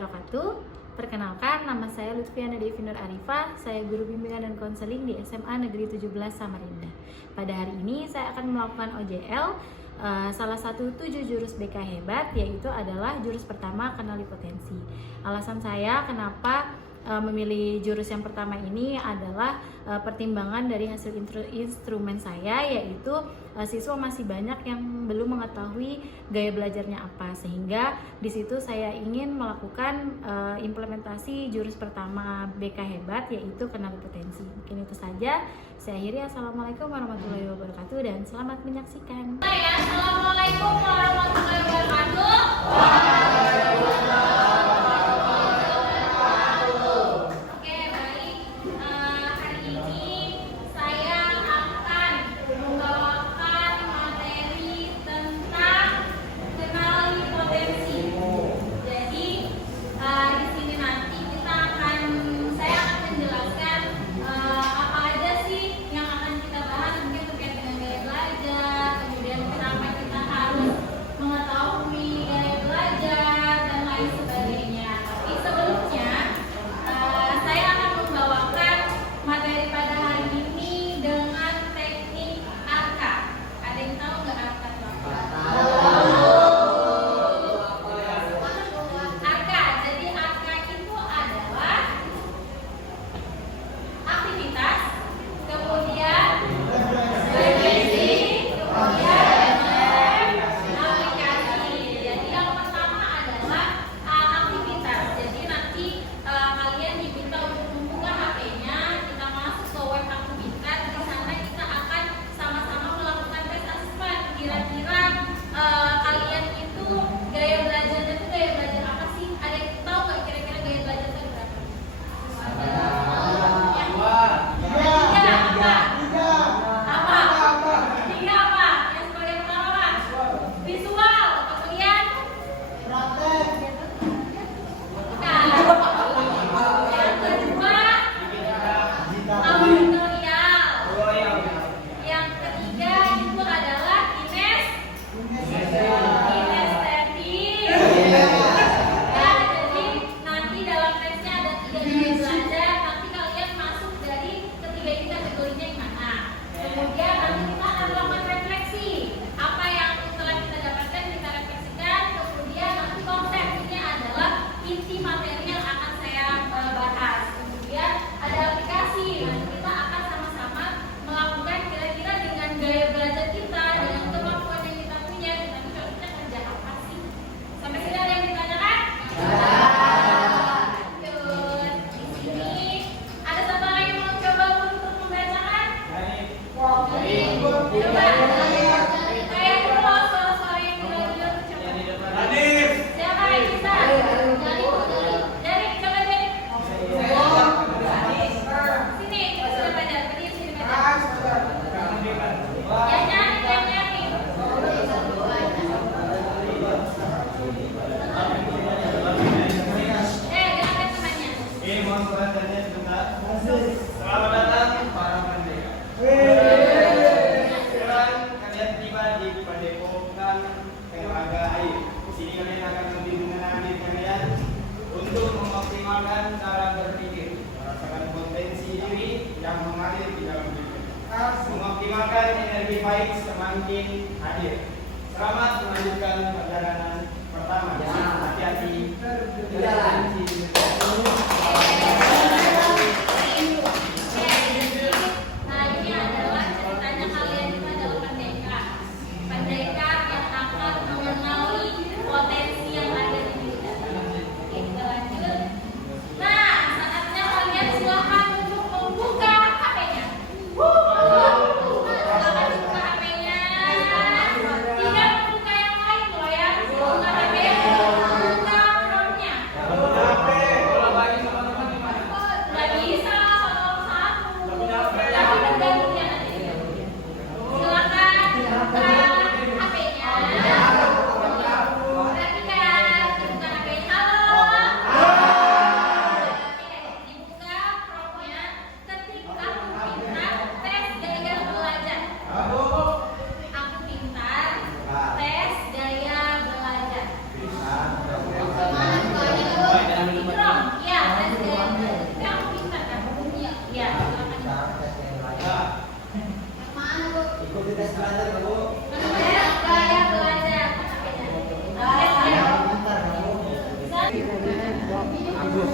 wabarakatuh. Perkenalkan, nama saya Lutfiana Devi Nur Arifah. Saya guru bimbingan dan konseling di SMA Negeri 17 Samarinda. Pada hari ini saya akan melakukan OJL. Salah satu 7 jurus BK hebat, yaitu adalah jurus pertama, kenali potensi. Alasan saya kenapa memilih jurus yang pertama ini adalah pertimbangan dari hasil instrumen saya, yaitu siswa masih banyak yang belum mengetahui gaya belajarnya apa, sehingga di situ saya ingin melakukan implementasi jurus pertama BK hebat, yaitu kenali potensi. Mungkin itu saja. Saya akhiri. Assalamualaikum warahmatullahi wabarakatuh dan selamat menyaksikan. Assalamualaikum warahmatullahi wabarakatuh. Selamat datang para merdeka. Sekarang kalian tiba di Padepokan Tenaga Air. Di sini kalian akan lebih mengenal diri kalian untuk mengoptimalkan cara berpikir, merasakan potensi diri yang mengalir di dalam diri. Mengoptimalkan energi baik semakin hadir. Selamat melanjutkan perjalanan pertama. Hati-hati. Buka HP-nya. tes belajar Bu. Tes gaya belajar. Aku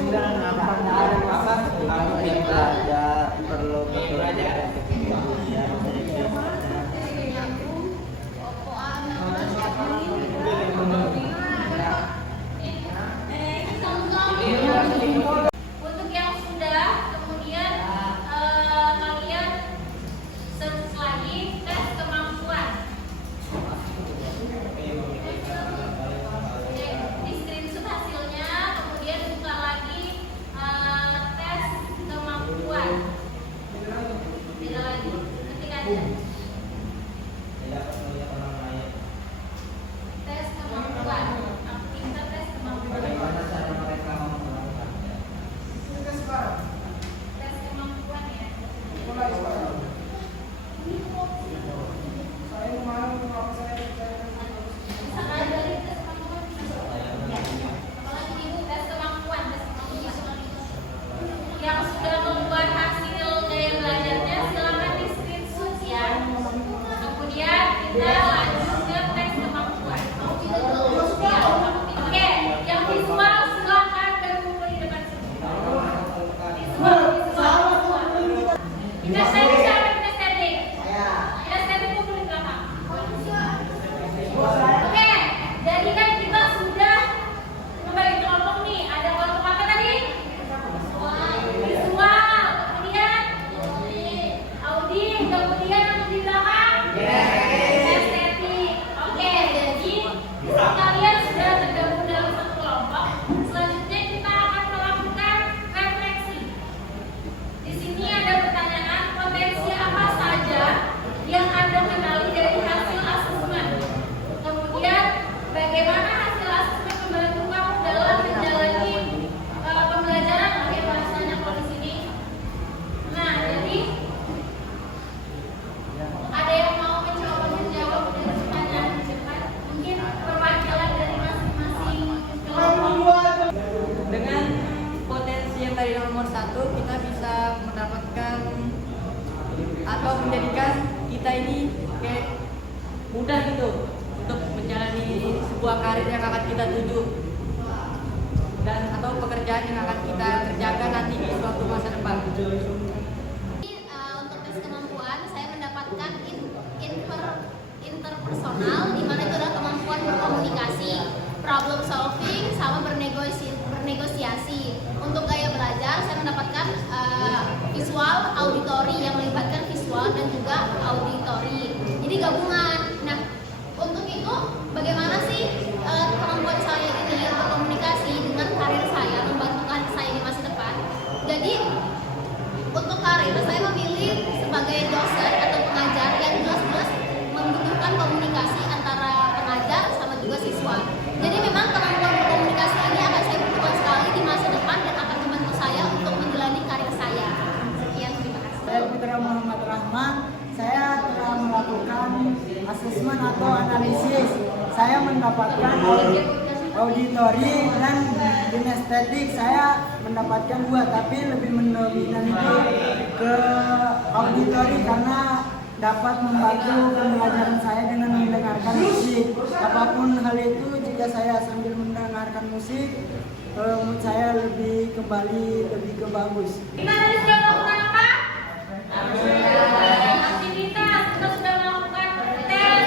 yang belajar perlu belajar. Untuk yang sudah, kemudian kalian search lagi tes kemampuan. Di screenshot hasilnya, kemudian buka lagi tes kemampuan. Beda lagi, ketik aja. Tes kemampuan. Kita tes kemampuan. Tes kemampuan ya. Misalkan dari tes kemampuan. Apalagi ibu tes kemampuan, tes kemampuan. Yang sudah membuat hasil gaya belajarnya silakan di screenshot ya. Kemudian kita lanjut ke tes kemampuan. Ya. Oke, yang visual silakan berkumpul di depan sini. Visual. Kita standing siapa? Kita standing. Kita standing kumpul di belakang. Oke, jadi kan kita sudah membagi kelompok nih. Ada kelompok apa tadi? Visual. Kemudian Audi. Kemudian yang di belakang estetik. Oke, jadi kalian sudah tergabung dalam satu kelompok. Selanjutnya kita akan melakukan refleksi. Di sini ada pertanyaan potensi apa saja yang Anda kenali dari hasil asesmen. Kemudian bagaimana hasil asesmen membantu kamu dalam menjalani pembelajaran. Oke, bahasanya kalau di sini. Nah, jadi ada yang mau mencoba menjawab dari pertanyaan di depan? Mungkin perwakilan dari masing-masing kelompok. Dengan potensi yang tadi nomor 1, kita bisa mendapatkan atau menjadikan kita ini kayak mudah gitu untuk menjalani sebuah karir yang akan kita tuju dan atau pekerjaan yang akan kita kerjakan nanti di suatu masa depan. Untuk tes kemampuan saya mendapatkan interpersonal, di mana itu adalah kemampuan berkomunikasi, problem solving, sama bernegosiasi. Untuk gaya belajar saya mendapatkan visual, auditori yang melibatkan visual dan juga auditori. Jadi gabungan. Nah, untuk itu bagaimana sih kemampuan saya ini berkomunikasi dengan karir saya, membantu karir saya di masa depan. Jadi untuk karir saya memilih sebagai dosen atau pengajar yang jelas-jelas membutuhkan komunikasi antara pengajar sama juga siswa. Jadi memang kemampuan berkomunikasi ini akan saya butuhkan sekali di masa depan dan akan membantu saya untuk menjalani karir saya. Sekian, terima kasih. Saya Putra Muhammad Rahman. Saya telah melakukan asesmen atau analisis. Saya mendapatkan auditori dan kinestetik. Saya mendapatkan 2, tapi lebih mendominan itu ke auditori karena dapat membantu pembelajaran saya dengan mendengarkan musik. Apapun hal itu, jika saya sambil mendengarkan musik, mood saya lebih ke bagus. Kita tadi sudah melakukan apa? Aktivitas. Kita sudah melakukan tes.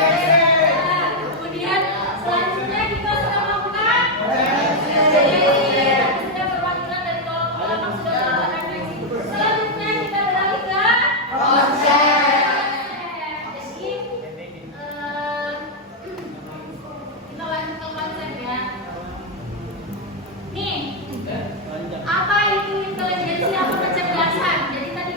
Kemudian selanjutnya kita sudah melakukan sudah perwakilan dari kelompok sudah melakukan refleksi. Selanjutnya kita beralih ke konsep. Jadi kita lanjut ke konsep ya. Nih, apa itu intelijensi atau kecerdasan? Jadi tadi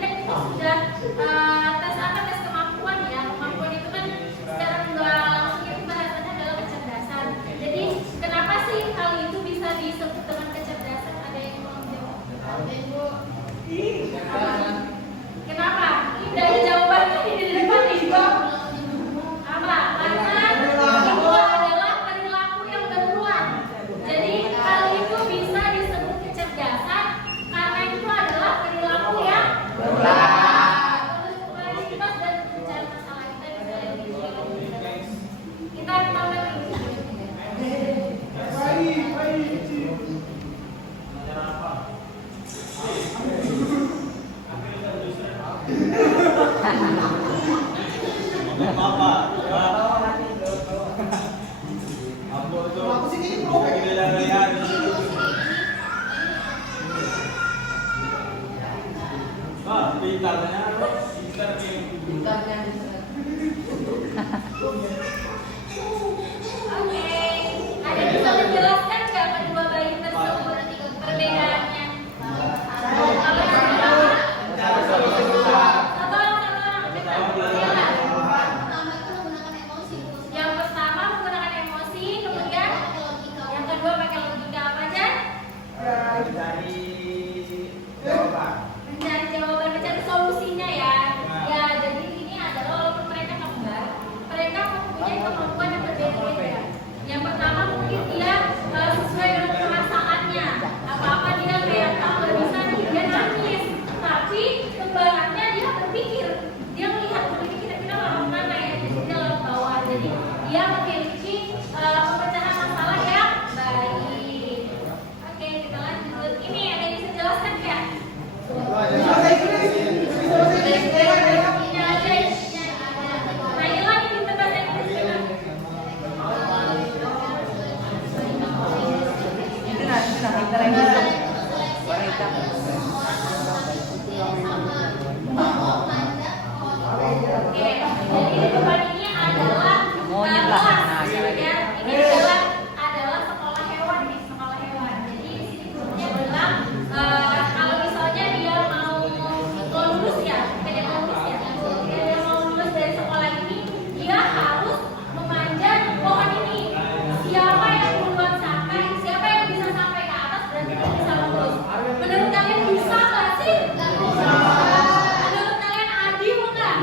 Papa. Aku tuh lagi belajar. Wah, pintarnya apa? Pintarnya Oke, ada yang bisa menjelaskan nggak kedua bayi tersebut perbedaannya? Yang pertama menggunakan emosi, kemudian yang kedua pakai logika apa aja? Dari jawaban. Mencari jawaban, mencari solusinya ya. Ya, jadi ini adalah walaupun mereka kembar, mereka mempunyai kemampuan yang berbeda-beda. Yang pertama mungkin dia sesuai dengan perasaannya. Apa-apa dia kayak kalau bisa dia nangis, tapi kembarannya dia berpikir, dia melihat ini kira-kira lawan mana ya, jadi dia lawan bawah. Jadi dia memiliki pemecahan masalah yang baik. Oke, kita lanjut. Ini ada yang bisa jelaskan ya? Sekolah hewan nih, sekolah hewan. Jadi di sini gurunya bilang kalau misalnya dia mau lulus ya, dia mau lulus dari sekolah ini, dia harus memanjat pohon ini. Siapa yang duluan sampai, siapa yang bisa sampai ke atas berarti dia bisa lulus. Menurut kalian bisa nggak sih? Menurut kalian adil nggak?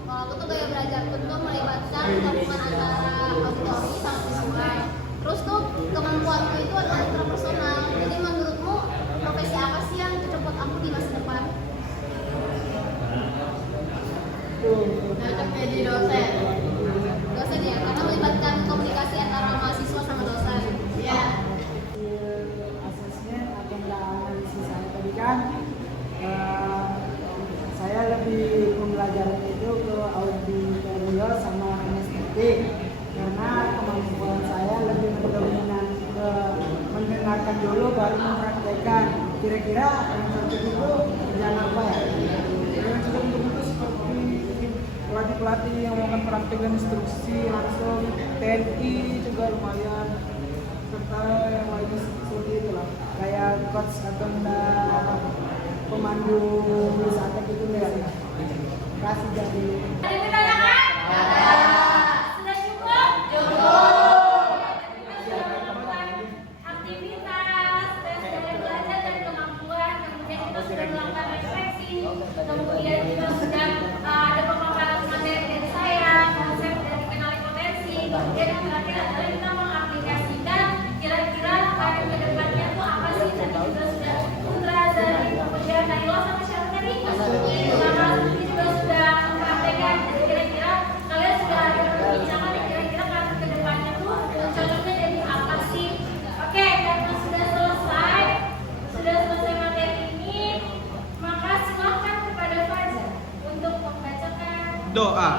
Kalau aku tuh gaya belajarku tuh melibatkan gabungan antara auditori sama visual. Terus tuh kemampuanku itu adalah intrapersonal. Jadi menurutmu profesi apa sih yang cocok buat aku di masa depan? Cocok jadi dosen. Dosen ya, karena melibatkan komunikasi antara mahasiswa sama dosen. Iya. Asesmen atau analisis saya tadi kan saya lebih pembelajaran itu ke auditorial sama kinestetik karena kemampuan saya lebih mendominan ke mendengarkan dulu baru mempraktekkan. Kira-kira yang cocok itu kerjaan apa ya? Yang sudah untuk itu seperti pelatih-pelatih yang melakukan praktik dan instruksi langsung, TNI juga lumayan, serta yang lain seperti itulah. Kayak coach atau pemandu wisata gitu ya. Kasih jadi. Ada yang ditanyakan? Sudah cukup? Aktivitas, tes dari belajar dan kemampuan, kemudian kita sudah melakukan refleksi, kemudian juga sudah ada pemaparan materi dari saya, konsep dari kenali potensi, kemudian yang terakhir adalah kita mengaplikasikan kira-kira karir ke depannya itu apa sih, tadi juga sudah Putra dari kemudian Naila sama siapa tadi? Sama Suti juga sudah mempraktekkan. Jadi kira-kira kalian sudah ada perbincangan kira-kira karir ke depannya tuh cocoknya jadi apa sih? Oke, karena sudah selesai materi ini, maka silakan kepada Fajar untuk membacakan Doa.